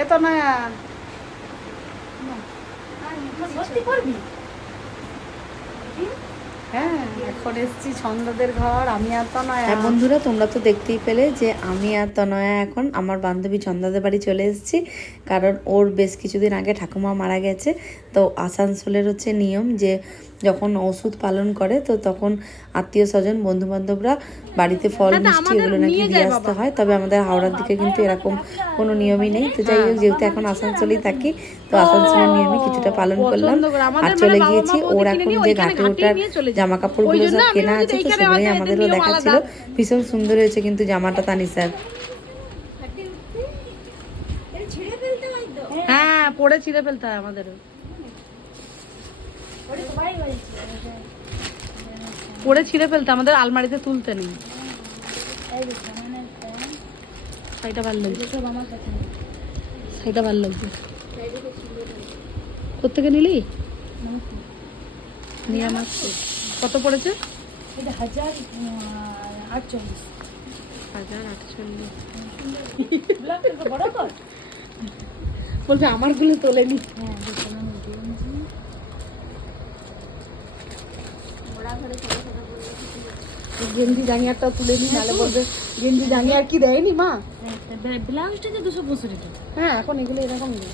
এ তো না হ্যাঁ, এখন এসছি ছন্দদের ঘর, আমি আর তনয়া। হ্যাঁ বন্ধুরা, তোমরা তো দেখতেই পেলে যে আমি আর তনয়া এখন আমার বান্ধবী ছন্দাদের বাড়ি চলে এসেছি, কারণ ওর বেশ কিছুদিন আগে ঠাকুমা মারা গেছে। তো আসানসোলের হচ্ছে নিয়ম যে যখন ওষুধ পালন করে তো তখন আত্মীয় স্বজন বন্ধু বান্ধবরা বাড়িতে ফল মিষ্টি এগুলো নাকি দিয়ে আসতে হয়। তবে আমাদের হাওড়ার দিকে কিন্তু এরকম কোনো নিয়মই নেই। তো যাই হোক, যেহেতু এখন আসানসোলেই থাকি তো আসানসোলের নিয়মই কিছুটা পালন করলাম আর চলে গিয়েছি। ওর এখন যে ঘাটে ওঠার জামা কাপড়গুলো সব কেনা আছে তো সেগুলোই আমাদেরও দেখাচ্ছিল। ভীষণ সুন্দর হয়েছে কিন্তু জামাটা তানিশার। হ্যাঁ, পরে ছিঁড়ে ফেলতে হয় আমাদেরও, পরে ছিঁড়ে ফেলতে আমাদের, আলমারিতে তুলতে নেই। শাড়িটা ভালো লাগছে, শাড়িটা ভালো লাগছে। কোথেকে নিলি? নিয়ে আমার কত পড়েছে? 1048 বলছে আমার গুলো তোলেনি। গেঞ্জি জাঙ্গিয়ারটা তুলে নি, নাহলে বলবে গেঞ্জি জাঙ্গিয়ার কি দেয়নি মা। ব্লাউজটা যে 265 টাকা। হ্যাঁ, এখন এগুলো এরকম নেই।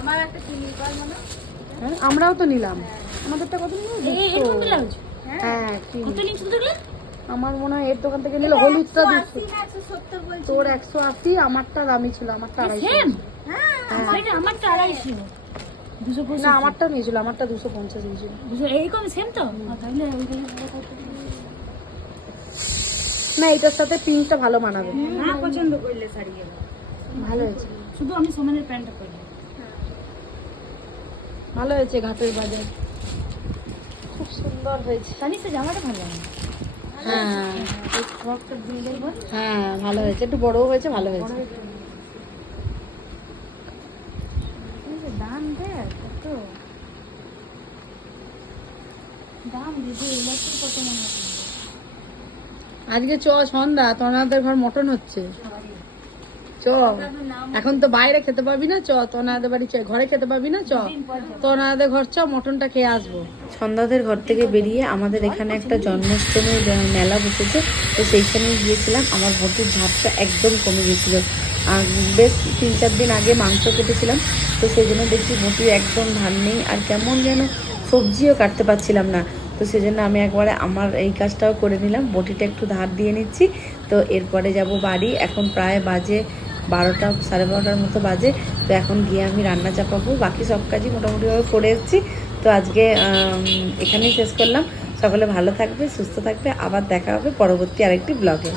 আমার একটা স্লিপার মনে, হ্যাঁ আমরাও তো নিলাম। আমাদেরটা কত নিল? এরকম ব্লাউজ। হ্যাঁ, কত নিল দেখলে? আমার মনে হয় এর দোকান থেকে নিল হলুদটা 170 বলছি। তোর 180, আমারটা দামি ছিল, আমারটা 250। হ্যাঁ, এটা আমারটা 250। 250 না, আমারটা নিয়েছিল, আমারটা 250 দিয়েছিল। এই কম সেম তো? তাহলে না, এটার সাথে পিঙ্কটা ভালো মানাবে। না পছন্দ করলে শাড়ি ভালো হয়েছে, শুধু আমি সোমেনের প্যান্টটা পরলাম। ভালো হয়েছে, ঘাটের বাজার খুব সুন্দর হয়েছে। জানিস তো জামাটা ভালো লাগে। হ্যাঁ, এই ফ্রকটা দিয়ে দেব। হ্যাঁ, ভালো হয়েছে, একটু বড়ও হয়েছে, ভালো হয়েছে। দাম দেখ কত দাম দিদি, ইলেকট্রিক কত মনে হয়। আজকে চ সন্ধ্যা, তনাদের ঘর মটন হচ্ছে, চ। এখন তো বাইরে খেতে পাবি না, চ তনাদের বাড়ি, চ ঘরে খেতে পাবি না, চ তনাদের ঘর, চ মটনটা খেয়ে আসবো। সন্ধ্যাদের ঘর থেকে বেরিয়ে আমাদের এখানে একটা জন্মাষ্টমীর মেলা বসেছে, তো সেইখানে গিয়েছিলাম। আমার বটির ধারটা একদম কমে গেছিল। আর বেশ 3-4 দিন আগে মাংস কেটেছিলাম, তো সেই জন্য দেখছি বটির একদম ধার নেই, আর কেমন যেন সবজিও কাটতে পারছিলাম না। তো সেজন্য আমি একবারে আমার এই কাজটাও করে নিলাম, বটিটা একটু ধার দিয়ে নিচ্ছি। তো এরপরে যাব বাড়ি। এখন প্রায় বাজে 12টা, 12:30 মতো বাজে। তো এখন গিয়ে আমি রান্না চাপাবো, বাকি সব কাজই মোটামুটিভাবে করে এসেছি। তো আজকে এখানেই শেষ করলাম। সকলে ভালো থাকবে, সুস্থ থাকবে, আবার দেখা হবে পরবর্তী আরেকটি ব্লগে।